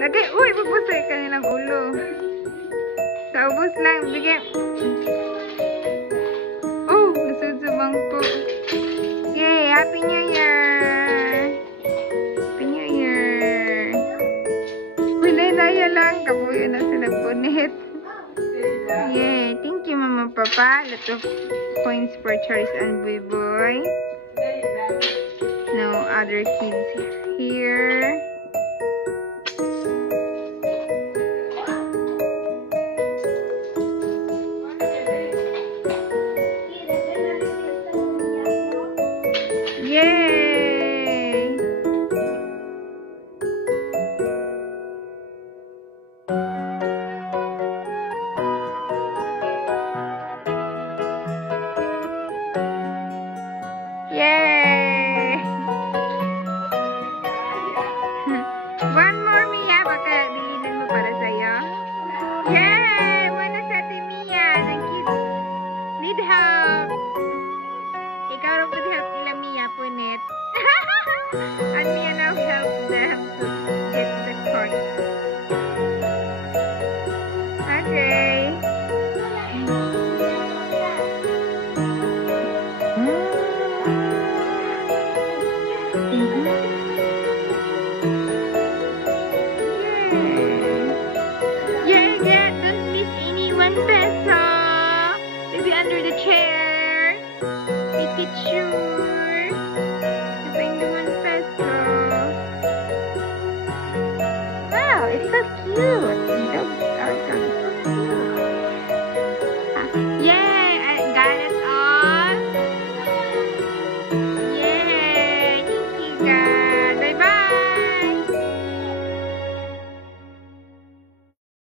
Lagay, uy, pagpus sa kanilang ulo. Sa ubos lang, bigyan. Oh, nasud sa bangko. Yay, Happy New Year! Happy New Year! Pinay-laya lang, kabuyo na sa nagpunit. Yay, thank you Mama Papa. Lot of points for Charis and Boy Boy. No other kids here. Yay! Yay! One more, Mia. Baka bilinan mo para sa'yo. Yay! One na sa atin, Mia. The kids need help. Ikaw rin pwede help nila, Mia, punit. And Mia now help them to get the corn. Okay. Peso. Maybe under the chair. Make it sure. To find the 1 peso. Wow, it's so cute. Dogs are so cute. Yay! I got it all. Yay! Thank you guys.